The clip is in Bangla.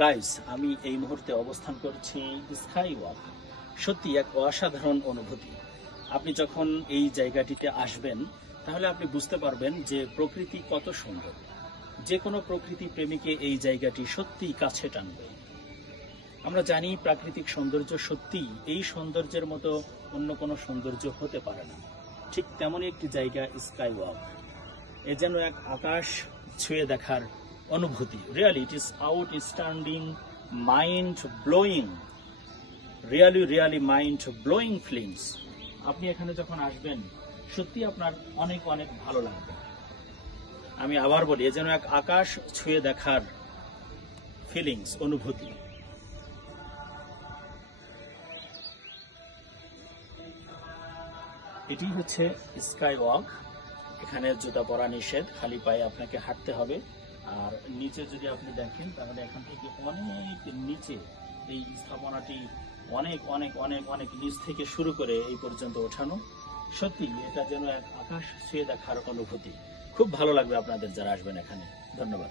গাইস, আমি এই মুহূর্তে অবস্থান করছি স্কাই ওয়াক। সত্যি এক অসাধারণ অনুভূতি। আপনি যখন এই জায়গাটিতে আসবেন তাহলে আপনি বুঝতে পারবেন যে প্রকৃতি কত সুন্দর। যে কোনো প্রকৃতি প্রেমীকে এই জায়গাটি সত্যিই কাছে টানবে। আমরা জানি প্রাকৃতিক সৌন্দর্য সত্যিই এই সৌন্দর্যের মতো অন্য কোনো সৌন্দর্য হতে পারে না। ঠিক তেমনই একটি জায়গা স্কাই ওয়াক। এ যেন এক আকাশ ছুঁয়ে দেখার অনুভূতি। Really it is outstanding, mind blowing, really mind blowing feelings. আপনি এখানে যখন আসবেন সত্যি আপনার অনেক অনেক ভালো লাগবে। আমি আবার বলি, এ যেন এক আকাশ ছুঁয়ে দেখার ফিলিংস, অনুভূতি। এটি হচ্ছে স্কাই ওয়াক। এখানে জুতা পরা নিষেধ, খালি পায়ে আপনাকে হাঁটতে হবে। আর নিচে যদি আপনি দেখেন তাহলে এখান থেকে অনেক নিচে এই স্থাপনাটি অনেক অনেক অনেক অনেক নিচ থেকে শুরু করে এই পর্যন্ত ওঠানো। সত্যি এটা যেন এক আকাশ ছুঁয়ে দেখার অনুভূতি। খুব ভালো লাগবে আপনাদের যারা আসবেন এখানে। ধন্যবাদ।